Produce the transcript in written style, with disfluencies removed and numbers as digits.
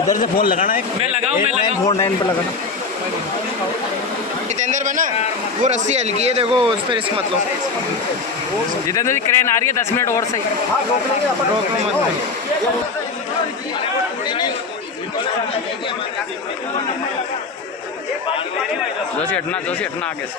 उधर से फोन लगाना है। मैं लगाऊं, मैं लगाऊं। 49 पर लगाना। जितेंद्र में ना वो रस्सी हल्की है, देखो उस पर रिस्क मत लो। जितेंद्र जी क्रेन आ रही है, 10 मिनट और सही। रोको मत भाई। जो से हटना आगे से।